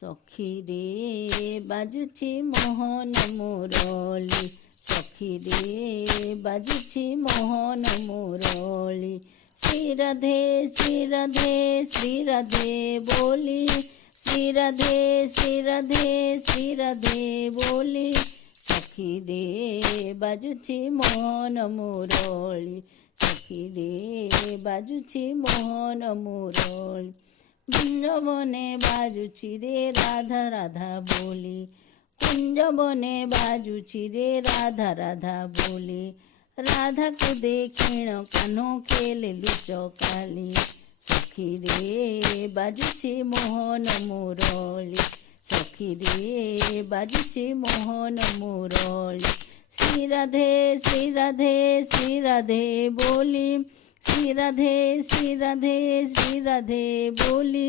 ସଖିରେ ବାଜୁଛି ମୋହନ ମୁରଳି, ସଖିରେ ବାଜୁଛି ମୋହନ ମୁରଳି। ଶ୍ରୀ ରାଧେ ଶ୍ରୀ ରାଧେ ଶ୍ରୀ ରାଧେ ବୋଲି, ଶ୍ରୀ ରାଧେ ଶ୍ରୀ ରାଧେ ଶ୍ରୀ ରାଧେ ବୋଲି, ସଖିରେ ବାଜୁଛି ମୋହନ ମୁରଳି, ସଖିରେ ବାଜୁଛି ମୋହନ ମୁରଳି। କୁଞ୍ଜବନେ ବାଜୁଛି ରେ ରାଧା ରାଧା ବୋଲି, କୁଞ୍ଜବନେ ବାଜୁଛି ରେ ରାଧା ରାଧା ବୋଲି। ରାଧାକୁ ଦେଖିଣ କାହ୍ନୁ ଖେଳେ ଲୁଚକାଳି, ସଖିରେ ବାଜୁଛି ମୋହନ ମୁରଳି, ସଖିରେ ବାଜୁଛି ମୋହନ ମୁରଳି। ଶ୍ରୀ ରାଧେ ଶ୍ରୀ ରାଧେ ଶ୍ରୀ ରାଧେ ବୋଲି, ଶ୍ରୀ ରାଧେ ଶ୍ରୀ ରାଧେ ଶ୍ରୀ ରାଧେ ବୋଲି,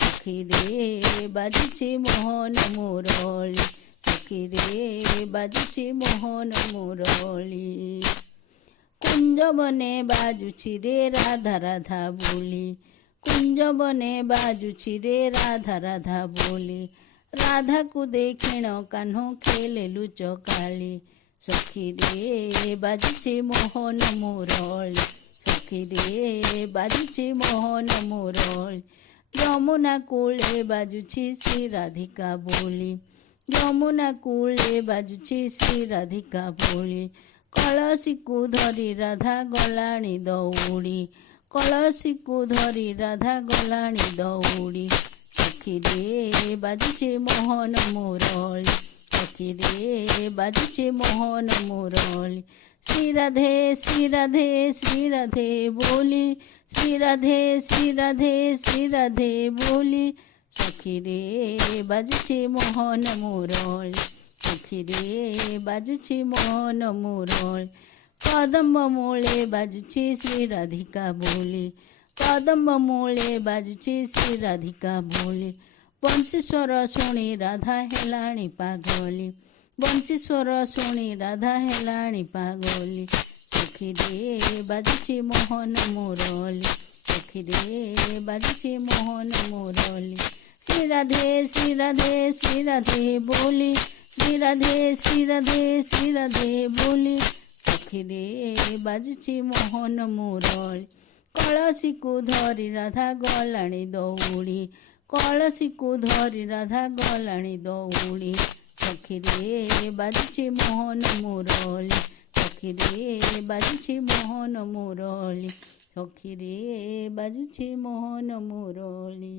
ସଖିରେ ବାଜୁଛି ମୋହନ ମୁରଳି, ସଖିରେ ବାଜୁଛି ମୋହନ ମୁରଳି। କୁଞ୍ଜବନେ ବାଜୁଛି ରେ ରାଧା ରାଧା ବୋଲି, କୁଞ୍ଜବନେ ବାଜୁଛି ରେ ରାଧା ରାଧା ବୋଲି। ରାଧାକୁ ଦେଖିଣ କାହ୍ନୁ ଖେଳେ ଲୁଚକାଳି, ସଖିରେ ବାଜୁଛି ମୋହନ ମୁରଳି, ସଖିରେ ବାଜୁଛି ମୋହନ ମୁରଳି। ଯମୁନା କୂଳେ ବାଜୁଛି ଶ୍ରୀ ରାଧିକା ବୋଲି, ଯମୁନା କୂଳେ ବାଜୁଛି ଶ୍ରୀ ରାଧିକା ବୋଲି। କଳସୀକୁ ଧରି ରାଧା ଗଲାଣି ଦଉଡ଼ି, କଳସୀକୁ ଧରି ରାଧା ଗଲାଣି ଦଉଡ଼ି। ସଖିରେ ବାଜୁଛି ମୋହନ ମୁରଳି, ସଖିରେ ବାଜୁଛି ମୋହନ ମୁରଳି। ଶ୍ରୀ ରାଧେ ଶ୍ରୀ ରାଧେ ଶ୍ରୀ ରାଧେ ବୋଲି, ଶ୍ରୀ ରାଧେ ଶ୍ରୀ ରାଧେ ଶ୍ରୀ ରାଧେ ବୋଲି, ସଖିରେ ବାଜୁଛି ମୋହନ ମୁରଳି, ସଖିରେ ବାଜୁଛି ମୋହନ ମୁରଳି। କଦମ୍ବ ମୂଳେ ବାଜୁଛି ଶ୍ରୀ ରାଧିକା ବୋଲି, କଦମ୍ବ ମୂଳେ ବାଜୁଛି ଶ୍ରୀ ରାଧିକା ବୋଲି। ବଂଶୀ ସ୍ୱର ଶୁଣି ରାଧା ହେଲାଣି ପାଗଳି, ବଂଶୀ ସ୍ୱର ଶୁଣି ରାଧା ହେଲାଣି ପାଗଳି। ସଖିରେ ବାଜୁଛି ମୋହନ ମୁରଳି, ସଖିରେ ବାଜୁଛି ମୋହନ ମୁରଳି। ଶ୍ରୀ ରାଧେ ଶ୍ରୀ ରାଧେ ଶ୍ରୀ ରାଧେ ବୋଲି, ଶ୍ରୀ ରାଧେ ଶ୍ରୀ ରାଧେ ଶ୍ରୀ ରାଧେ ବୋଲି, ସଖିରେ ବାଜୁଛି ମୋହନ ମୁରଳି। କଳସୀକୁ ଧରି ରାଧା ଗଲାଣି ଦଉଡ଼ି, କଳସୀକୁ ଧରି ରାଧା ଗଲାଣି ଦଉଡ଼ି। ସଖିରେ ବାଜୁଛି ମୋହନ ମୁରଳି, ସଖିରେ ବାଜୁଛି ମୋହନ ମୁରଳି, ସଖିରେ ବାଜୁଛି ମୋହନ ମୁରଳି।